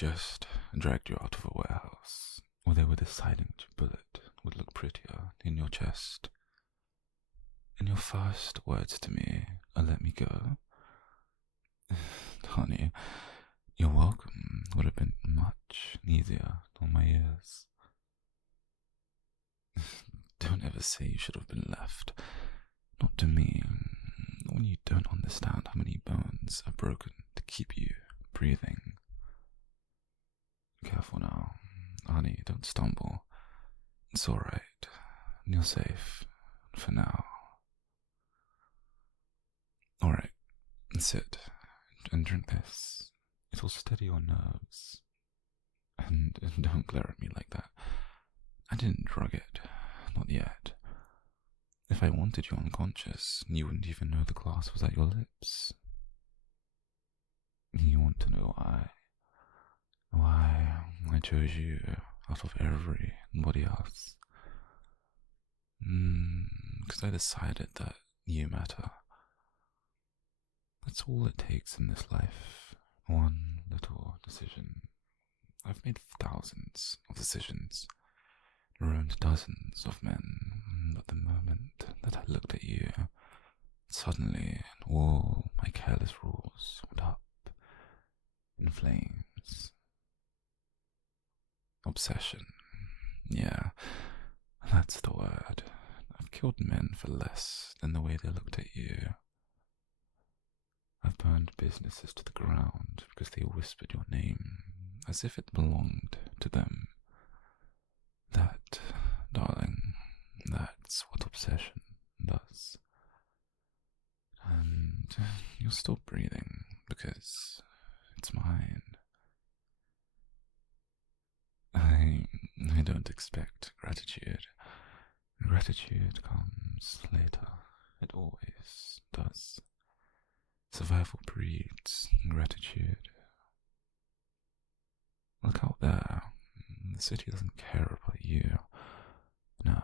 just dragged you out of a warehouse, or they were deciding which bullet would look prettier in your chest. And your first words to me are let me go. Honey, your welcome would have been much easier on my ears. Don't ever say you should have been left. Not to me, when you don't understand how many bones are broken to keep you breathing. Careful now, honey, don't stumble. It's alright. You're safe. For now. Alright, sit and drink this. It'll steady your nerves. And don't glare at me like that. I didn't drug it. Not yet. If I wanted you unconscious, you wouldn't even know the glass was at your lips. You want to know why? Why I chose you out of everybody else? Because I decided that you matter. That's all it takes in this life. One little decision. I've made thousands of decisions, ruined dozens of men, but the moment that I looked at you, suddenly all my careless rules went up in flames. Obsession. Yeah, that's the word. I've killed men for less than the way they looked at you. I've burned businesses to the ground because they whispered your name as if it belonged to them. That, darling, that's what obsession does. And you're still breathing because it's mine. I don't expect gratitude. Gratitude comes later. It always does. Survival breeds gratitude. Look out there. The city doesn't care about you. No,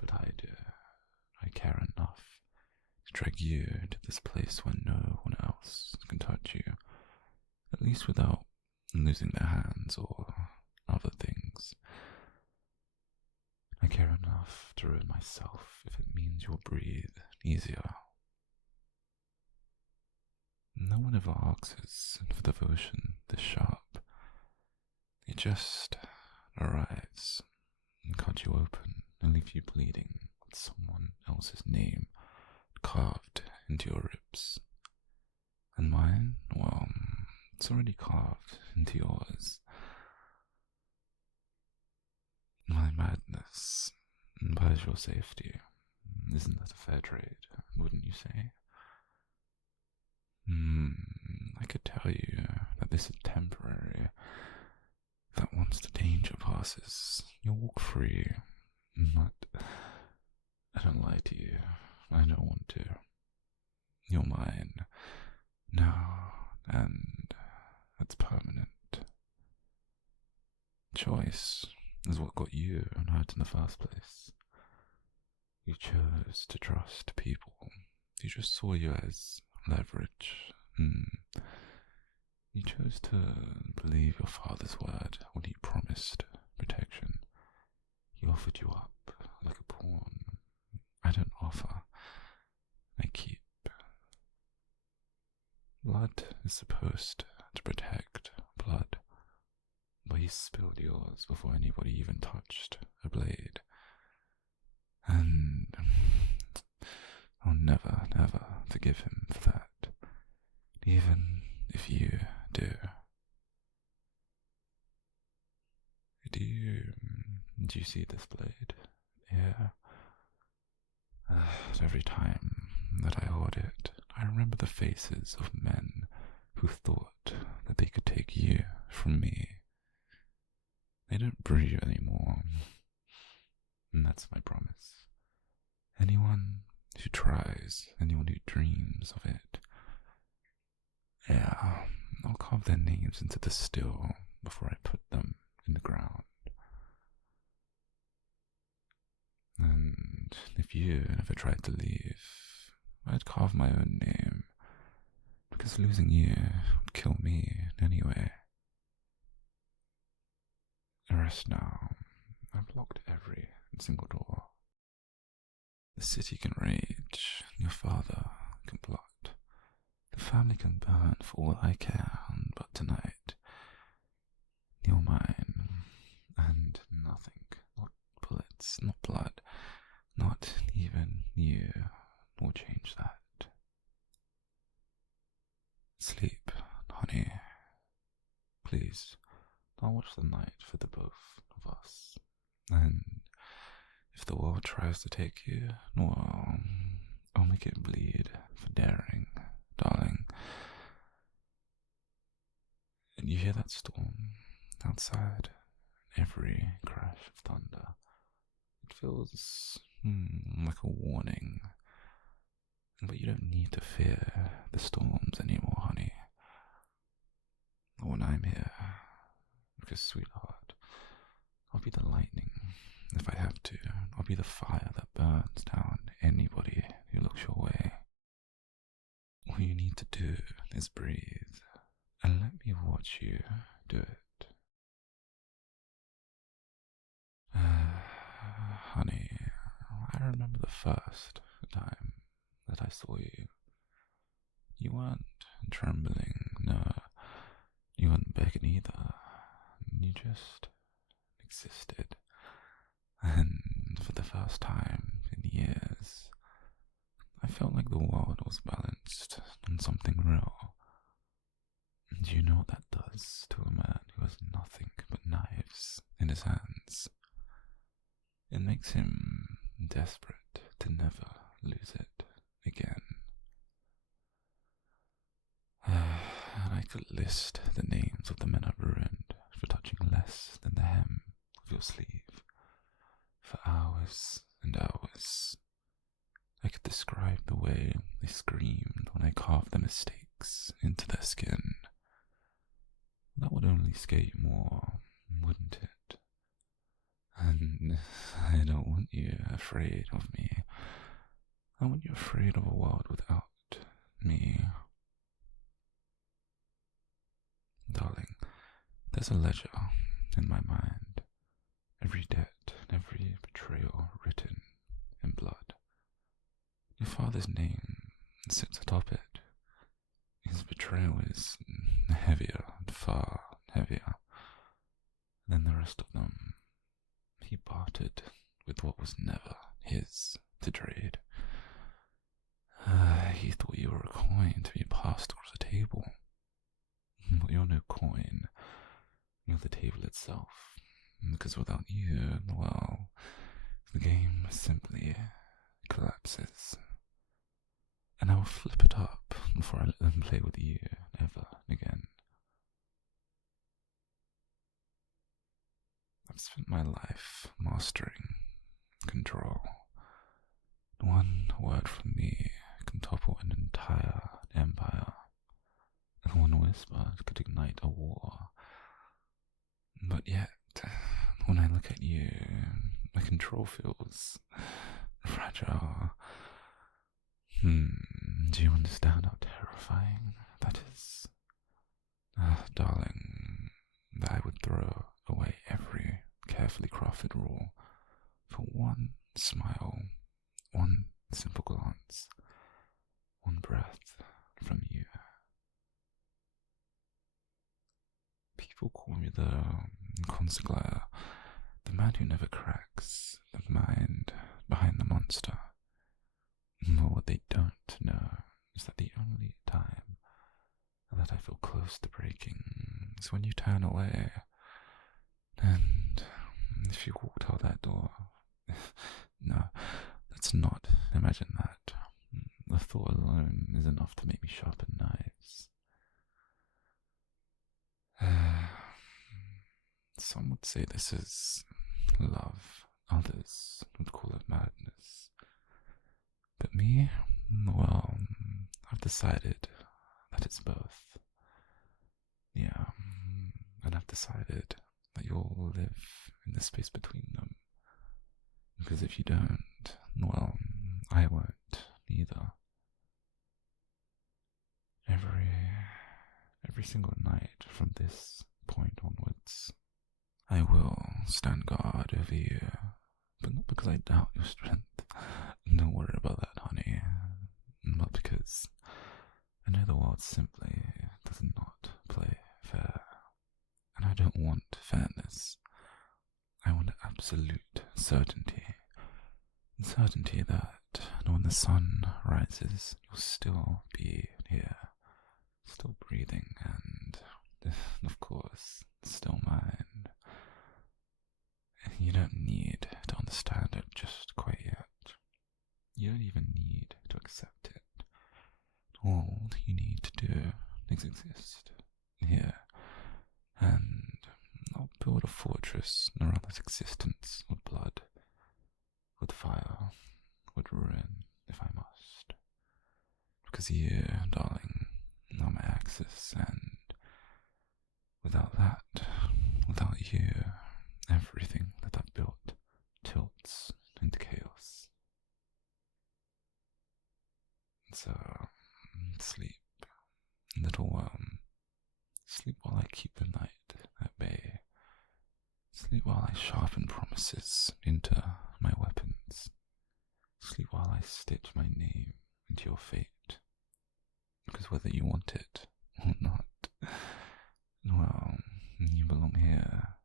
but I do. I care enough to drag you to this place where no one else can touch you, at least without losing their hands or other things. I care enough to ruin myself if it means you'll breathe easier. No one ever asks for devotion this sharp. It just arrives and cut you open and leave you bleeding with someone else's name carved into your ribs. And mine, well, it's already carved into yours. My madness buys your safety. Isn't that a fair trade, wouldn't you say? I could tell you that this is temporary, that once the danger passes, you'll walk free, but I don't lie to you. I don't want to. You're mine now, and it's permanent. Choice is what got you hurt in the first place. You chose to trust people. You just saw you as leverage. You chose to believe your father's word when he promised protection. He offered you up like a pawn. I don't offer, I keep. Blood is supposed to protect blood, but he spilled yours before anybody even touched a blade. And I'll never, never forgive him for that, even if you do. Do you see this blade? Yeah. Every time that I hold it, I remember the faces of men who thought that they could take you from me. They don't breathe anymore. And that's my promise. Anyone who tries, anyone who dreams of it, yeah, I'll carve their names into the steel before I put them in the ground. And if you never tried to leave, I'd carve my own name, because losing you would kill me anyway. rest now. I've locked every single door. The city can rage, your father can plot, the family can burn for all I care, but tonight, you're mine, and nothing, not bullets, not blood, not even you, will change that. Sleep, honey. Please, I'll watch the night for the both of us. And if the world tries to take you, well, I'll make it bleed for daring, darling. And you hear that storm outside? Every crash of thunder. It feels like a warning. But you don't need to fear the storms anymore, honey. When I'm here, because sweetheart, I'll be the lightning if I have to. I'll be the fire that burns down anybody who looks your way. All you need to do is breathe and let me watch you do it. Honey, I remember the first time that I saw you. You weren't trembling, no. You weren't begging either. You just existed. And for the first time in years, I felt like the world was balanced on something real. And you know what that does to a man who has nothing but knives in his hands? It makes him desperate to never lose it again. And I could list the names of the men I've ruined for touching less than the hem of your sleeve for hours and hours. I could describe the way they screamed when I carved their mistakes into their skin. That would only scare you more, wouldn't it? And I don't want you afraid of me. I want you afraid of a world without me. Darling, there's a ledger in my mind, every debt, every betrayal written in blood. Your father's name sits atop it. His betrayal is heavier, far heavier than the rest of them. He parted with what was never his to trade. He thought you were a coin to be passed across a table. But you're no coin. You're the table itself. Because without you, well, the game simply collapses. And I will flip it up before I let them play with you ever again. I've spent my life mastering control. One word from me can topple an entire empire. And one whisper could ignite a war. But yet, when I look at you, my control feels fragile. Do you understand how terrifying that is? Darling, that I would throw away every carefully crafted rule for one smile, one simple glance, one breath from you. People call me the consigliere, the man who never cracks, the mind behind the monster. But what they don't know is that the only time that I feel close to breaking is when you turn away. And if you walked out that door, no, let's not imagine that. The thought alone is enough to make me sharpen knives. Some would say this is love, others would call it madness. But me, well, I've decided that it's both. Yeah, and I've decided that you'll live in the space between them. Because if you don't, well, I won't either. Every single night from this point onwards, I will stand guard over you, but not because I doubt your strength. Don't worry about that, honey. But because I know the world simply does not play fair. And I don't want fairness. I want absolute certainty. Certainty that when the sun rises, you'll still be here, still breathing, and, of course, still mine. You don't need to understand it just quite yet. You don't even need to accept it. All you need to do is exist here, and I'll build a fortress around this existence with blood, with fire, with ruin, if I must. Because you, darling, are my axis, and without that, without you, everything that I've built tilts into chaos. So, sleep, little worm. Sleep while I keep the night at bay. Sleep while I sharpen promises into my weapons. Sleep while I stitch my name into your fate. Because whether you want it or not, well, you belong here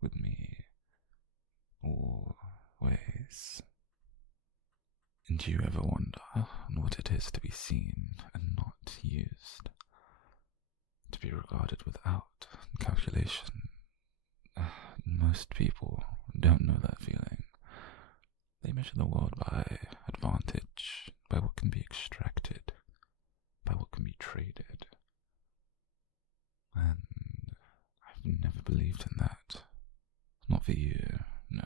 with me always. And do you ever wonder what it is to be seen and not used? To be regarded without calculation? Most people don't know that feeling. They measure the world by advantage, by what can be extracted, by what can be traded. And I've never believed in that. Not for you, no.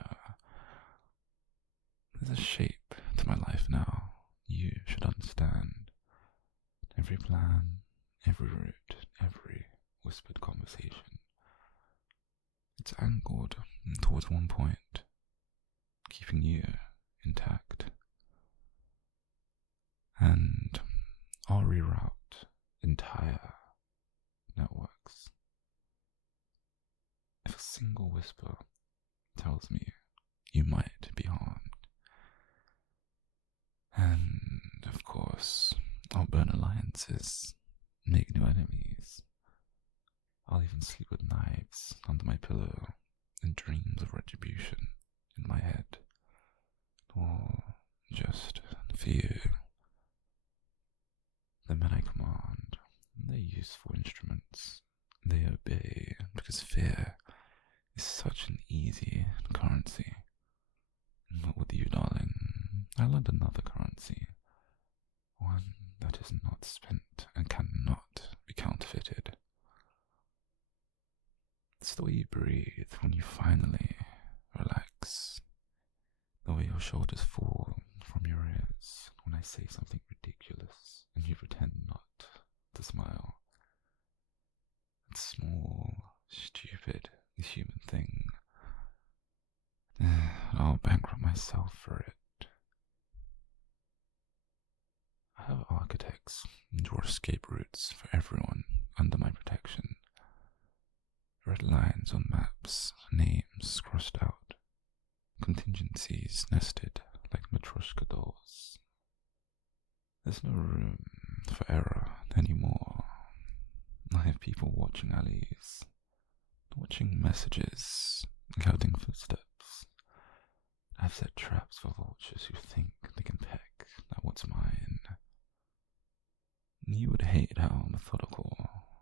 There's a shape to my life now. You should understand. Every plan, every route, every whispered conversation. It's angled towards one point, keeping you intact. And I'll reroute entire networks. If a single whisper tells me you might be harmed. And, of course, I'll burn alliances, make new enemies. I'll even sleep with knives under my pillow and dreams of retribution in my head. Or just for you. The men I command, they're useful instruments. They obey because fear is such an easy currency. But with you, darling, I learned another currency. One that is not spent and cannot be counterfeited. It's the way you breathe when you finally relax. The way your shoulders fall from your ears when I say something ridiculous and you pretend not to smile. That small, stupid, human thing. I'll bankrupt myself for it. I have architects draw escape routes for everyone under my protection. Red lines on maps, names crossed out, contingencies nested like Matryoshka dolls. There's no room for error anymore. I have people watching alleys, watching messages, counting footsteps. I've set traps for vultures who think they can peck at what's mine. You would hate how methodical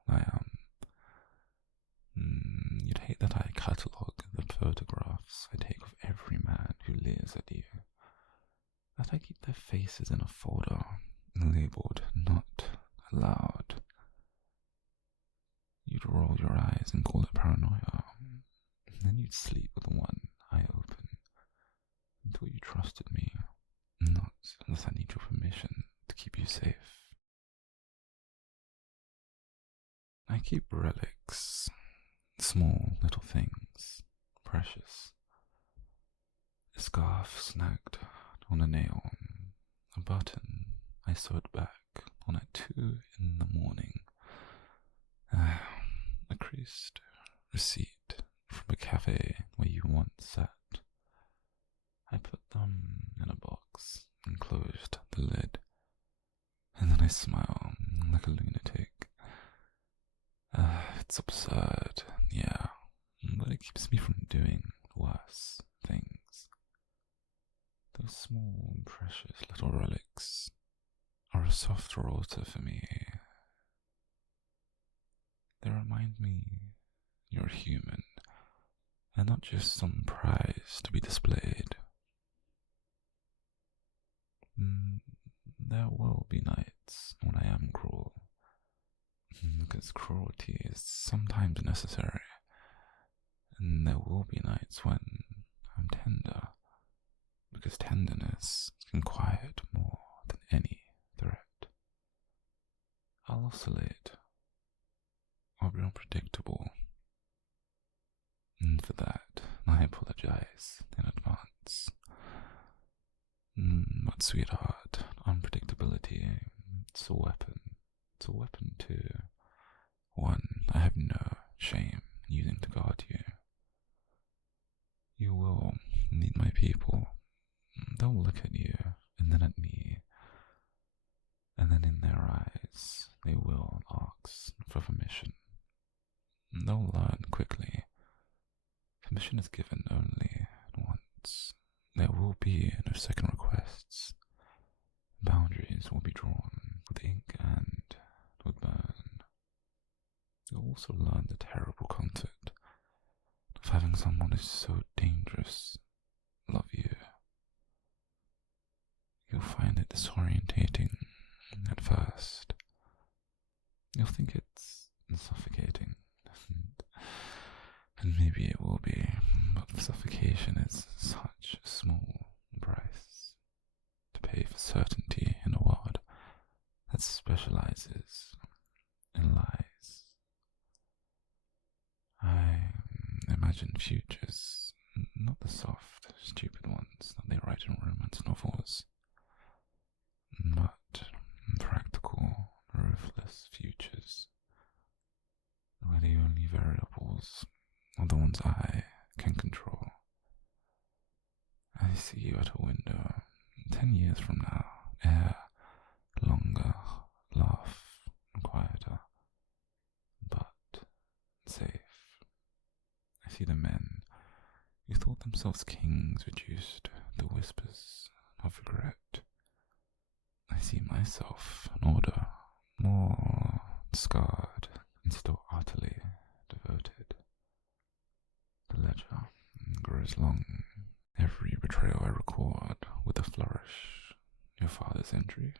I am. You'd hate that I catalogue the photographs I take of every man who leers at you. That I keep their faces in a folder labelled not allowed. You'd roll your eyes and call it paranoia. Then you'd sleep with the one eye open until you trusted me, not unless I need your permission to keep you safe. I keep relics, small little things, precious. A scarf snagged on a nail, a button I sewed back on at 2 in the morning, a creased receipt from a cafe where you once sat. I put them in a box and closed the lid, and then I smile like a lunatic. It's absurd, yeah, but it keeps me from doing worse things. Those small, precious little relics are a soft rota for me. They remind me you're human, and not just some prize to be displayed. There will be nights when I am cruel, because cruelty is sometimes necessary, and there will be nights when I'm tender, because tenderness can quiet more than any threat. I'll oscillate. I'll be unpredictable, and for that I apologize in advance. But sweetheart, unpredictability, it's a weapon. It's a weapon too. One I have no shame using to guard you. You will meet my people. They'll look at you, and then at me, and then in their eyes they will ask for permission. They'll learn quickly. Permission is given only once. There will be no second requests. Boundaries will be drawn with ink and with burn. You'll also learn the terrible comfort of having someone who's so dangerous love you. You'll find it disorientating at first. You'll think it's suffocating, and maybe it will be, but suffocation is such a small price to pay for certainty in a world that specializes in lies. I imagine futures, not the soft, stupid ones that they write in romance novels, but practical, ruthless futures, where the only variables are the ones I can control. I see you at a window, 10 years from now, air longer, laugh quieter, but safe. I see the men who thought themselves kings reduced to whispers of regret. I see myself an order, more scarred and still utterly devoted. The ledger grows long, every betrayal I record with a flourish. Your father's entry,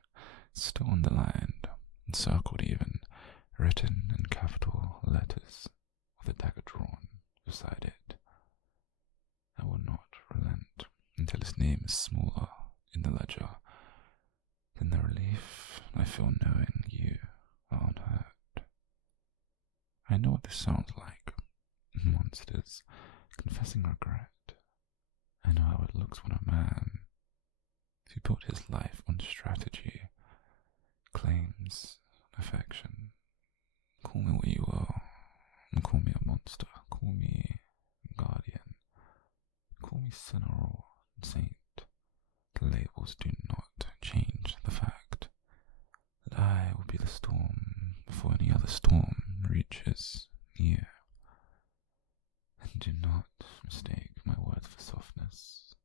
still underlined, encircled even, written in capital letters, with a dagger drawn beside it. I will not relent until his name is smaller in the ledger than the relief I feel knowing you are unhurt. I know what this sounds like. Monsters confessing regret. I know how it looks when a man who built his life on strategy claims affection. Call me what you are. Call me a monster. Call me guardian. Call me sinner or saint. The labels do not change the fact that I will be the storm before any other storm reaches you. And do not mistake my words for softness.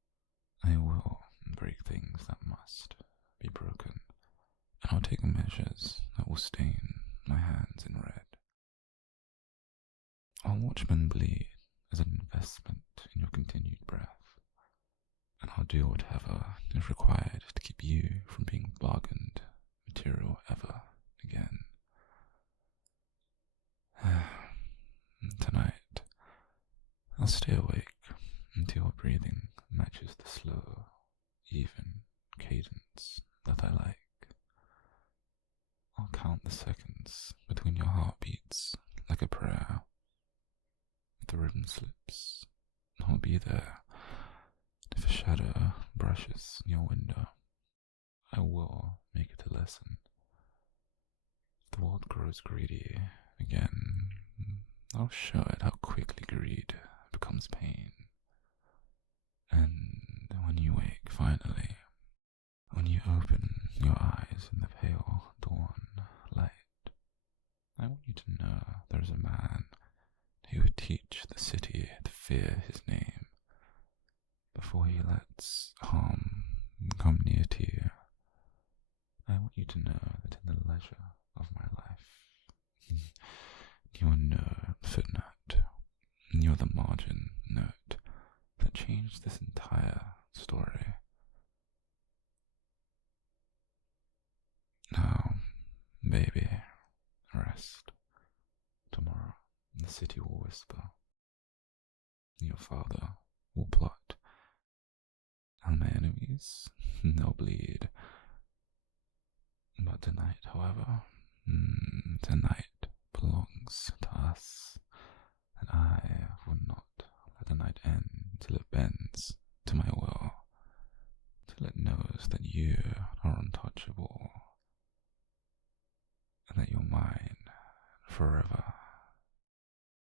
I will break things that must be broken, and I'll take measures that will stain my hands in red. I'll watch men bleed as an investment in your continued breath, and I'll do whatever is required to keep you from being bargained material ever again. Tonight, I'll stay awake until your breathing matches the slow, even cadence that I like. I'll count the seconds between your heartbeats like a prayer. If the rhythm slips, I'll be there. If a shadow brushes your window, I will make it a lesson. If the world grows greedy again, I'll show it how quickly greed is a man who would teach the city to fear his name before he lets harm come near to you. I want you to know that in the leisure of my life, you are no footnote. You're the margin note that changed this entire story. Now, baby, rest. Tomorrow, the city will whisper. Your father will plot. And my enemies, they'll bleed. But tonight, however, tonight belongs to us. And I will not let the night end till it bends to my will. Till it knows that you are untouchable. And that you're mine forever.